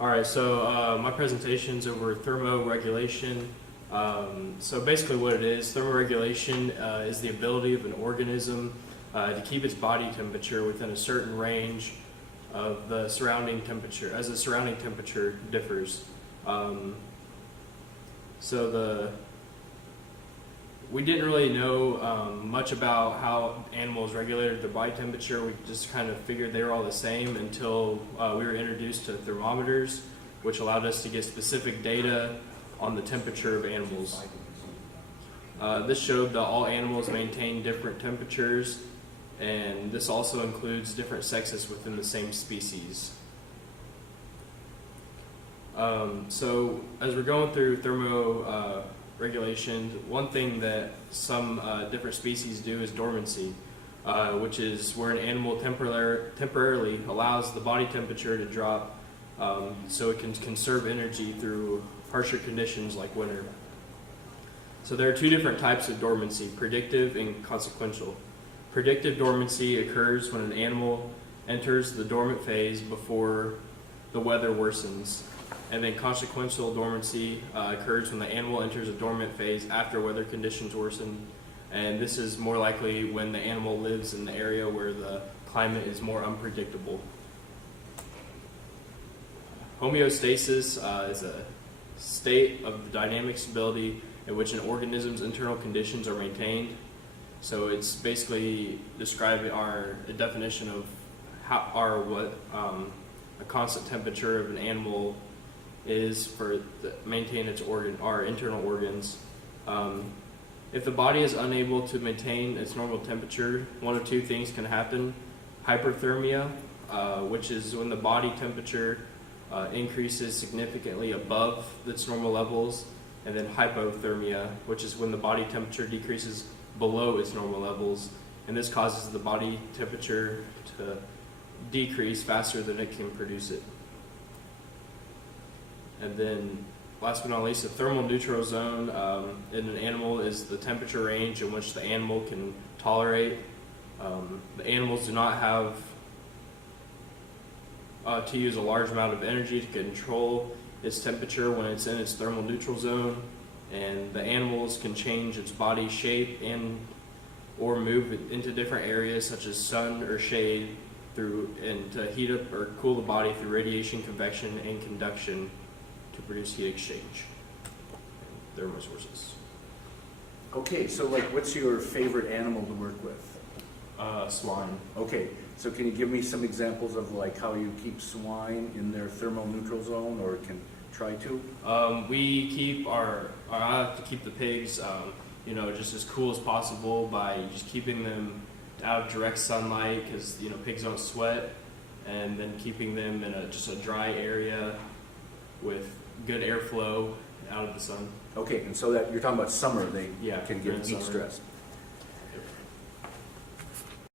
All right, so my presentation's over thermoregulation. So basically what it is, thermoregulation is the ability of an organism to keep its body temperature within a certain range of the surrounding temperature, as the surrounding temperature differs. We didn't really know much about how animals regulated their body temperature. We just kind of figured they were all the same until we were introduced to thermometers, which allowed us to get specific data on the temperature of animals. This showed that all animals maintain different temperatures, and this also includes different sexes within the same species. So as we're going through thermoregulation, one thing that some different species do is dormancy, which is where an animal temporarily allows the body temperature to drop so it can conserve energy through harsher conditions like winter. So there are two different types of dormancy, predictive and consequential. Predictive dormancy occurs when an animal enters the dormant phase before the weather worsens. And then consequential dormancy occurs when the animal enters a dormant phase after weather conditions worsen. And this is more likely when the animal lives in the area where the climate is more unpredictable. Homeostasis is a state of dynamic stability in which an organism's internal conditions are maintained. So it's basically describing a definition of what a constant temperature of an animal is for maintain our internal organs. If the body is unable to maintain its normal temperature, one of two things can happen: hyperthermia, which is when the body temperature increases significantly above its normal levels, and then hypothermia, which is when the body temperature decreases below its normal levels, and this causes the body temperature to decrease faster than it can produce it. And then last but not least, the thermal neutral zone in an animal is the temperature range in which the animal can tolerate. The animals do not have to use a large amount of energy to control its temperature when it's in its thermal neutral zone, and the animals can change its body shape or move it into different areas such as sun or shade and to heat up or cool the body through radiation, convection, and conduction to produce heat exchange. They're my sources. Okay, so what's your favorite animal to work with? Swine. Okay, so can you give me some examples of how you keep swine in their thermal neutral zone, or can try to? I have to keep the pigs, just as cool as possible by just keeping them out of direct sunlight, because pigs don't sweat, and then keeping them in just a dry area with good airflow out of the sun. Okay, and so that you're talking about summer, they Yeah, can during get the heat summer. stress.